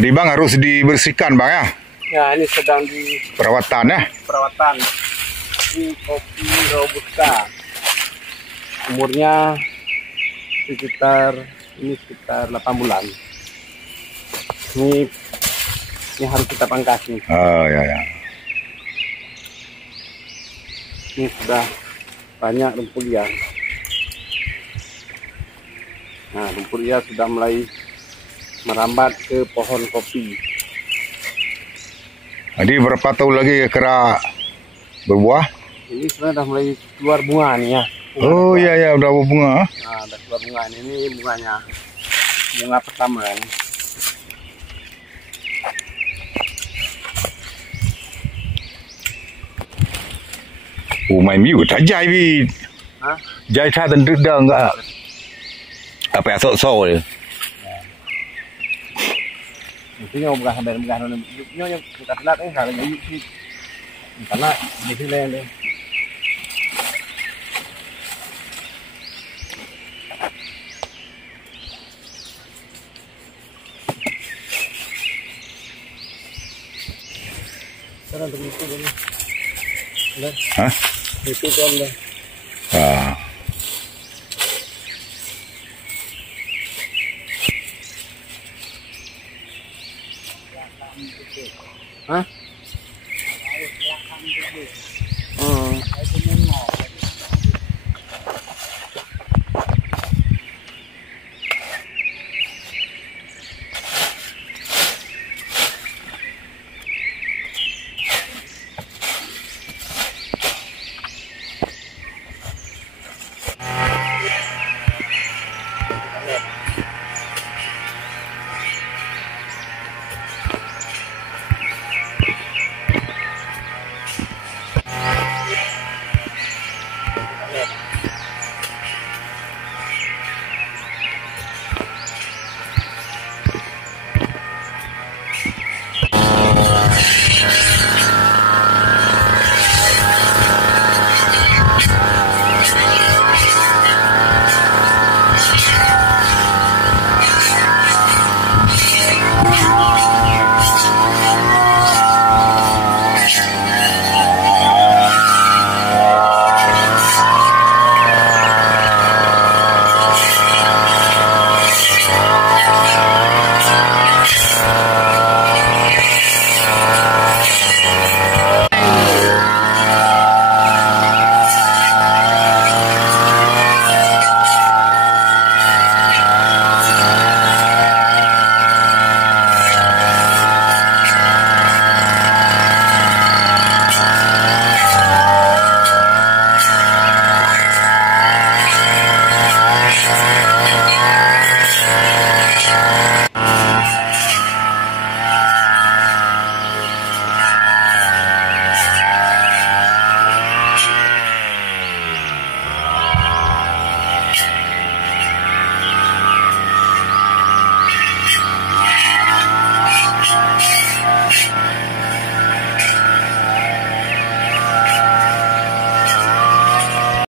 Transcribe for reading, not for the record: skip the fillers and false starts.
Jadi bang harus dibersihkan bang ya? Ya, ini sedang di Perawatan ya? perawatan. Ini kopi robusta. Umurnya sekitar 8 bulan. Ini harus kita pangkas nih. Oh ya ya. Ini sudah banyak lumpur liar. Nah, lumpur liar sudah mulai merambat ke pohon kopi. Jadi berapa tahun lagi kera berbuah? Ini sebenarnya sudah mulai keluar bunga nih ya. Oh iya ya, udah berbunga. Nah, udah keluar bunga. Ini bunganya. Bunga pertama kan. Mai miu tak jai bi. Hah? Jai tha ten trước đâu enggak. Apa ya so dia. Itu bukan sampai yang kita lihat harganya sih. Karena di sini deh. Sekarang itu kan. Hah? Itu kan deh. Ah. Hah?